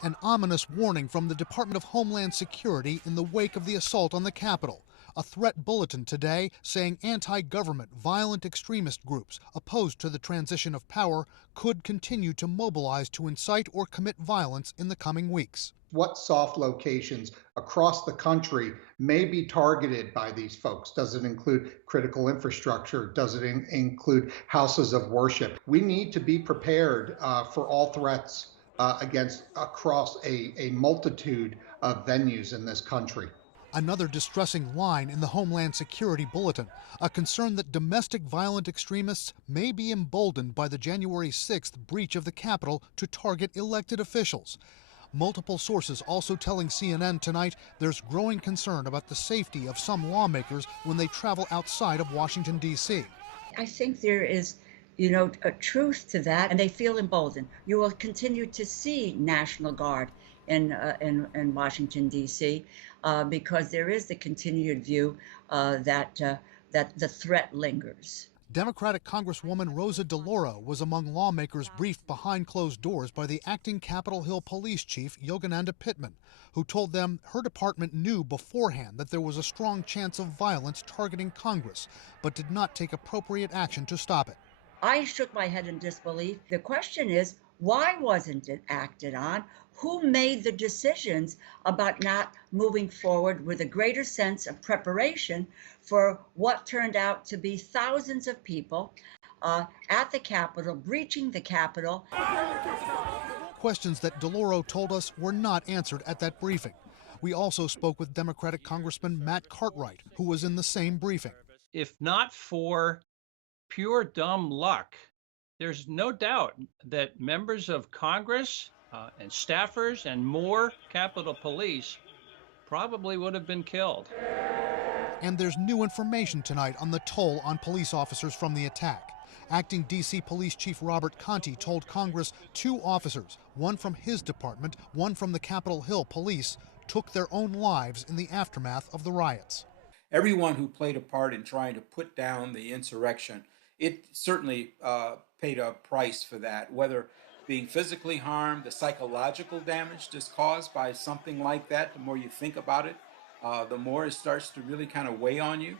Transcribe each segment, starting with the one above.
An ominous warning from the Department of Homeland Security in the wake of the assault on the Capitol. A threat bulletin today saying anti-government, violent extremist groups opposed to the transition of power could continue to mobilize to incite or commit violence in the coming weeks. What soft locations across the country may be targeted by these folks? Does it include critical infrastructure? Does it include houses of worship? We need to be prepared for all threats against across a multitude of venues in this country. Another distressing line in the Homeland Security bulletin, a concern that domestic violent extremists may be emboldened by the January 6th breach of the Capitol to target elected officials. Multiple sources also telling CNN tonight there's growing concern about the safety of some lawmakers when they travel outside of Washington, D.C. I think there is, a truth to that, and they feel emboldened. You will continue to see National Guard in Washington, D.C., because there is the continued view that the threat lingers. Democratic Congresswoman Rosa DeLauro was among lawmakers briefed behind closed doors by the acting Capitol Hill Police Chief Yogananda Pittman, who told them her department knew beforehand that there was a strong chance of violence targeting Congress, but did not take appropriate action to stop it. I shook my head in disbelief. The question is, why wasn't it acted on? Who made the decisions about not moving forward with a greater sense of preparation for what turned out to be thousands of people at the Capitol, breaching the Capitol? Questions that DeLauro told us were not answered at that briefing. We also spoke with Democratic Congressman Matt Cartwright, who was in the same briefing. If not for pure dumb luck, there's no doubt that members of Congress and staffers and more Capitol Police probably would have been killed. And there's new information tonight on the toll on police officers from the attack. Acting D.C. Police Chief Robert Conti told Congress 2 officers, one from his department, one from the Capitol Hill Police, took their own lives in the aftermath of the riots. Everyone who played a part in trying to put down the insurrection, it certainly paid a price for that, whether being physically harmed, the psychological damage that's caused by something like that. The more you think about it, the more it starts to really kind of weigh on you.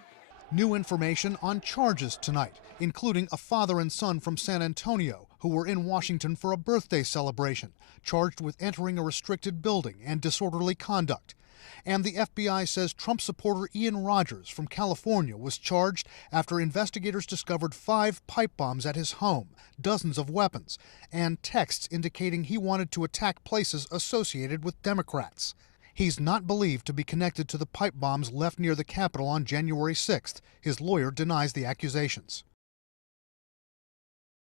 New information on charges tonight, including a father and son from San Antonio who were in Washington for a birthday celebration, charged with entering a restricted building and disorderly conduct. And the FBI says Trump supporter Ian Rogers from California was charged after investigators discovered 5 pipe bombs at his home, dozens of weapons, and texts indicating he wanted to attack places associated with Democrats. He's not believed to be connected to the pipe bombs left near the Capitol on January 6th. His lawyer denies the accusations.